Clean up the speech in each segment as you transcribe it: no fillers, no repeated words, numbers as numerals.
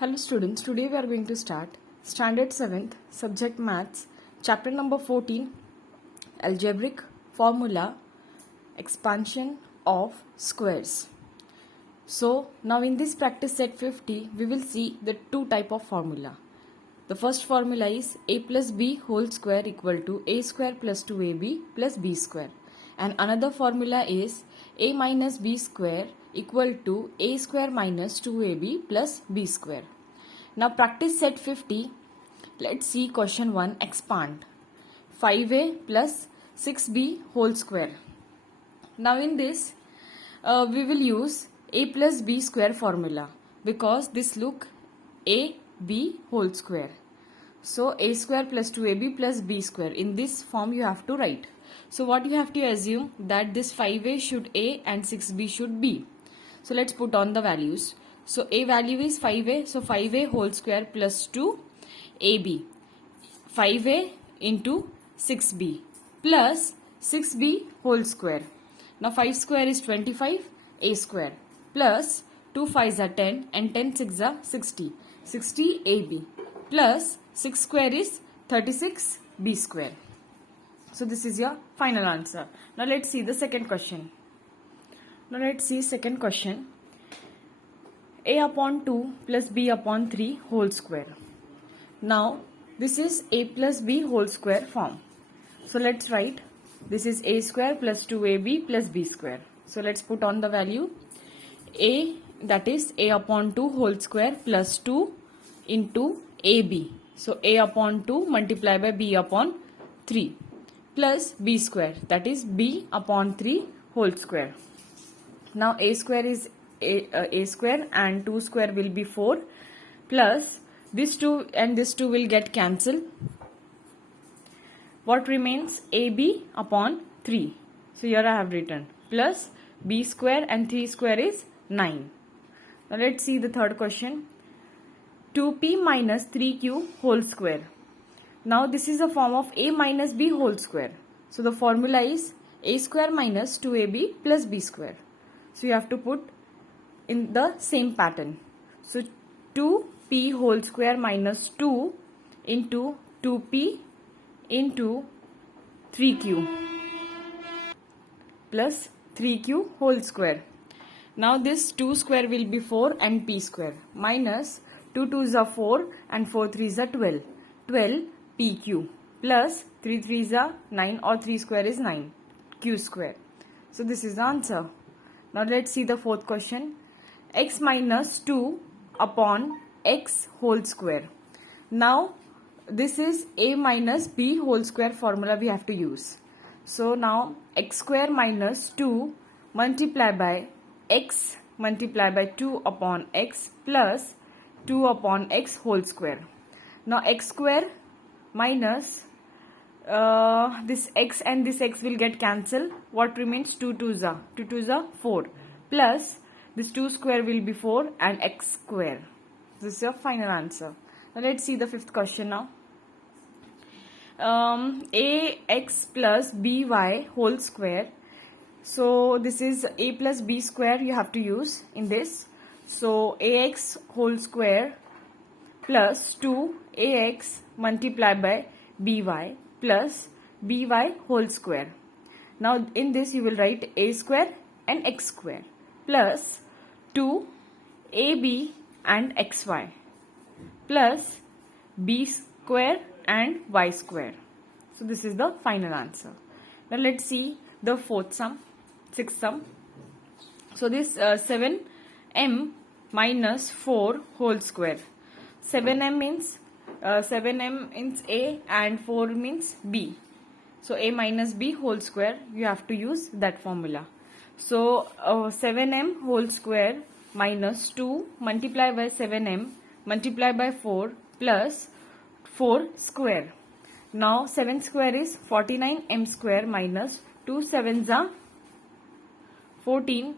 Hello students, today we are going to start Standard 7th, Subject Maths, Chapter number 14, Algebraic Formula, Expansion of Squares. So now in this practice set 50, we will see the two type of formula. The first formula is a plus b whole square equal to a square plus 2ab plus b square. And another formula is a minus b square equal to a square minus 2ab plus b square. Now practice set 50. Let's see question 1. Expand 5a plus 6b whole square. Now in this we will use a plus b square formula because this look a b whole square. So a square plus 2ab plus b square. In this form you have to write. So what you have to assume that this 5a should a and 6b should b. So let's put on the values. So a value is 5a. So 5a whole square plus 2ab. 5a into 6b plus 6b whole square. Now 5 square is 25. A square plus 2 5s are 10 and 10 6s are 60. 60 ab plus 6 square is 36 b square. So this is your final answer. Now let's see the second question. Now let's see second question. A upon 2 plus b upon 3 whole square. Now this is a plus b whole square form. So let's write this is a square plus 2ab plus b square. So let's put on the value. A, that is a upon 2 whole square plus 2 into ab. So a upon 2 multiplied by b upon 3 plus b square, that is b upon 3 whole square. Now a square is a square and 2 square will be 4 plus this 2 and this 2 will get cancelled. What remains? ab upon 3. So here I have written plus b square and 3 square is 9. Now let's see the third question. 2p minus 3q whole square. Now this is a form of a minus b whole square. So the formula is a square minus 2ab plus b square. So you have to put in the same pattern. So 2p whole square minus 2 into 2p into 3q plus 3q whole square. Now this 2 square will be 4 and p square minus 2 2s are 4 and 4 3s are 12. 12 pq plus 3 3s are 9 or 3 square is 9 q square. So this is the answer. Now let's see the fourth question. X minus 2 upon x whole square. Now this is a minus b whole square formula we have to use. So now x square minus 2 multiplied by x multiplied by 2 upon x plus 2 upon x whole square. Now x square minus this x and this x will get cancelled. What remains? 2 2s are 2 2s are 4 plus this 2 square will be 4 and x square. This is your final answer. Now let's see the fifth question now. Ax plus by whole square. So this is a plus b square you have to use in this. So ax whole square plus 2ax multiplied by by plus by whole square. Now in this you will write a square and x square plus 2ab and xy plus b square and y square. So this is the final answer. Now let's see the sixth sum. So this 7m minus 4 whole square. 7m means a and 4 means b. So a minus b whole square, you have to use that formula. So 7m whole square minus 2 multiplied by 7m multiplied by 4 plus 4 square. Now 7 square is 49m square minus 2 7s are 14,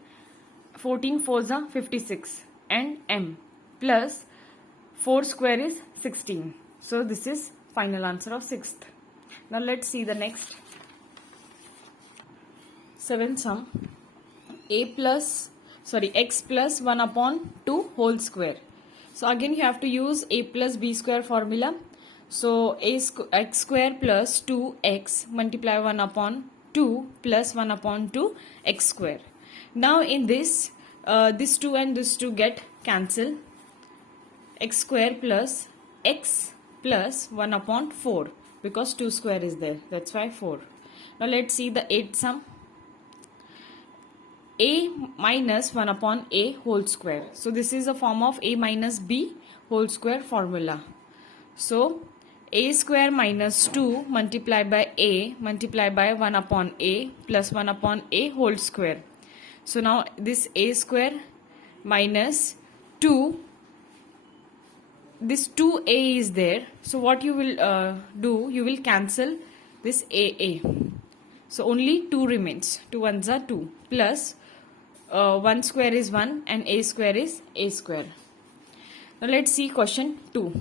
14 4s are 56 and m plus 4 square is 16. So this is final answer of 6th. Now let's see the next. 7th sum. X plus 1 upon 2 whole square. So again you have to use a plus b square formula. So x square plus 2x multiply 1 upon 2 plus 1 upon 2 x square. Now in this, this 2 and this 2 get cancel. X square plus x plus 1 upon 4 because 2 square is there. That's why 4. Now let's see the 8th sum. A minus 1 upon a whole square. So this is a form of a minus b whole square formula. So a square minus 2 multiplied by a multiplied by 1 upon a plus 1 upon a whole square. So now this a square minus 2, this 2a is there. So what you will do, you will cancel this a. So only 2 remains. 2 ones are 2 plus 1 square is 1 and a square is a square. Now let's see question 2.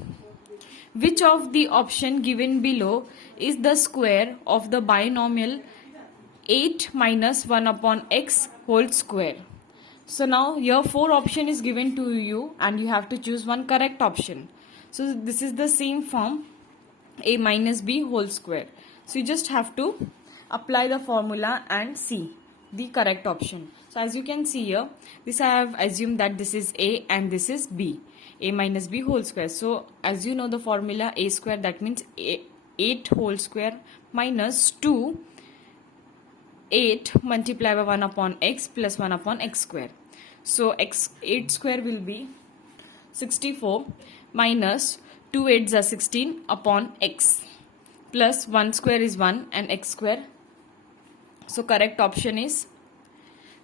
Which of the option given below is the square of the binomial 8 minus 1 upon x whole square? So now your 4 option is given to you and you have to choose one correct option. So this is the same form, a minus b whole square. So you just have to apply the formula and see the correct option. So as you can see here, this I have assumed that this is a and this is b, a minus b whole square. So as you know the formula a square, that means 8 whole square minus 2 8 multiplied by 1 upon x plus 1 upon x square. So 8 square will be 64 minus 2 8s are 16 upon x plus 1 square is 1 and x square. So correct option is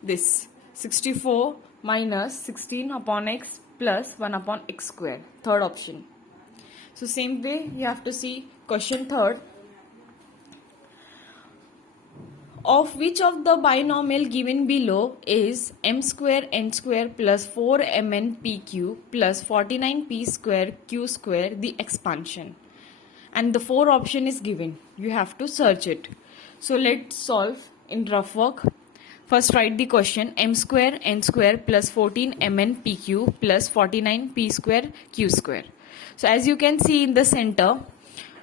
this, 64 minus 16 upon x plus 1 upon x square, third option. So same way you have to see question 3rd. Of which of the binomial given below is m square n square plus 4mn pq plus 49p square q square the expansion? And the 4 option is given. You have to search it. So let's solve in rough work. First write the question, m square n square plus 14mn pq plus 49p square q square. So as you can see in the center,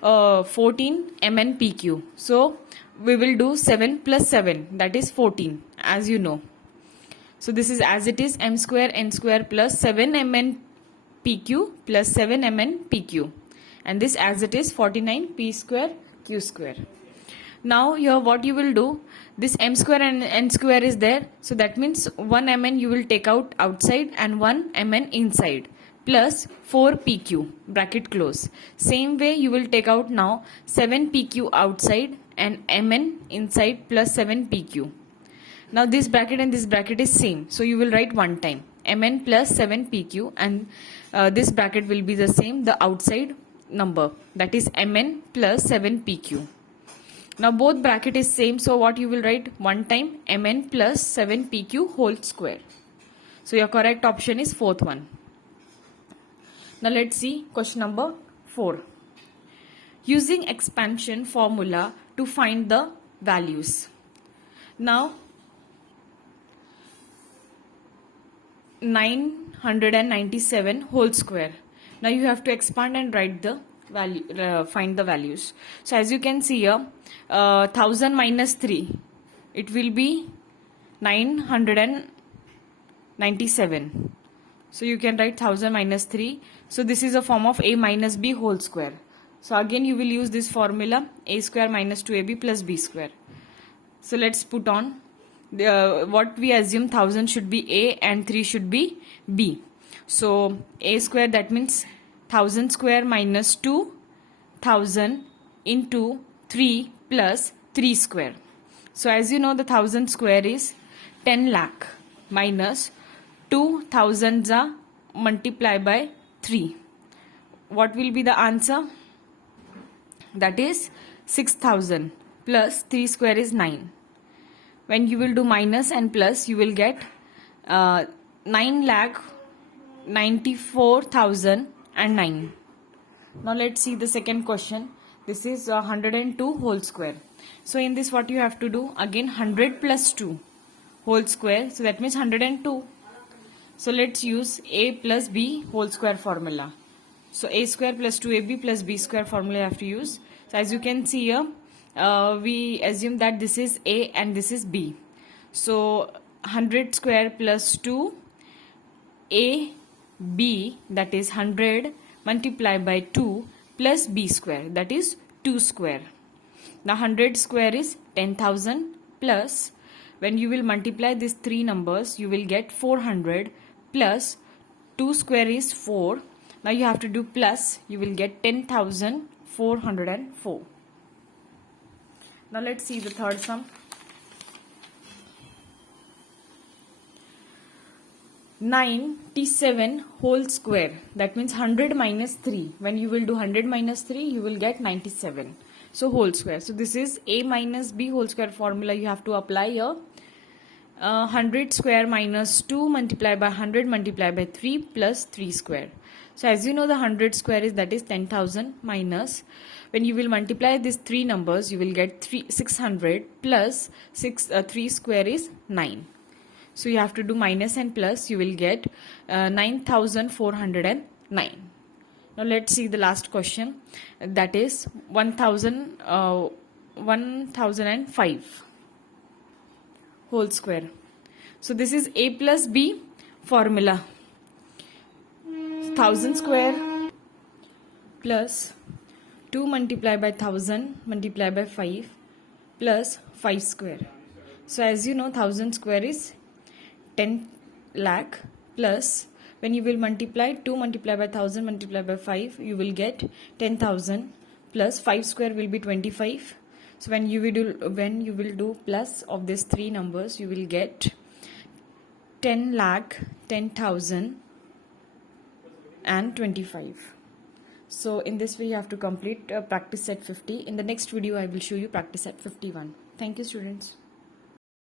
14mn pq. So we will do 7 plus 7, that is 14, as you know. So this is as it is, m square n square plus 7mn pq plus 7mn pq. And this as it is 49p square q square. Now here what you will do, this m square and n square is there. So that means 1 mn you will take out outside and 1 mn inside plus 4 pq bracket close. Same way you will take out now 7 pq outside and mn inside plus 7 pq. Now this bracket and this bracket is same. So you will write one time mn plus 7 pq and this bracket will be the same, the outside number, that is mn plus 7 pq. Now both bracket is same, so what you will write, one time mn plus 7 pq whole square. So your correct option is 4th one. Now let's see question number 4. Using expansion formula to find the values. Now 997 whole square. Now you have to expand and write the value, find the values. So as you can see here, 1000 minus 3, it will be 997. So you can write 1000 minus 3. So this is a form of a minus b whole square. So again you will use this formula, a square minus 2ab plus b square. So let's put on what we assume, 1000 should be a and 3 should be b. So a square, that means 1000 square minus 2000 into 3 plus 3 square. So as you know the 1000 square is 10 lakh minus 2000 multiplied by 3. What will be the answer? That is 6000 plus 3 square is 9. When you will do minus and plus, you will get 9,94,009. Now let's see the second question. This is 102 whole square. So in this what you have to do, again 100 plus 2 whole square. So that means 102. So let's use a plus b whole square formula. So a square plus 2ab plus b square formula you have to use. So as you can see here, we assume that this is a and this is b. So 100 square plus 2 a b, that is 100 multiplied by 2 plus b square, that is 2 square. Now 100 square is 10,000 plus, when you will multiply these three numbers, you will get 400 plus 2 square is 4. Now you have to do plus, you will get 10,404. Now let's see the third sum. 97 whole square, that means 100 minus 3. When you will do 100 minus 3, you will get 97. So whole square. So this is a minus b whole square formula you have to apply here. 100 square minus 2 multiplied by 100 multiplied by 3 plus 3 square. So as you know, the 100 square is, that is 10,000 minus, when you will multiply these three numbers, you will get 600 plus 3 square is 9. So you have to do minus and plus, you will get 9,409. Now let's see the last question, that is 1005 whole square. So this is a plus b formula. 1000 square plus 2 multiplied by 1000 multiplied by 5 plus 5 square. So as you know, 1000 square is 10 lakh plus, when you will multiply 2 multiplied by 1000 multiplied by 5, you will get 10,000 plus 5 square will be 25. So when you will do plus of these three numbers, you will get 10 lakh 10,000 and 25. So in this way you have to complete practice set 50. In the next video I will show you practice set 51. Thank you, students.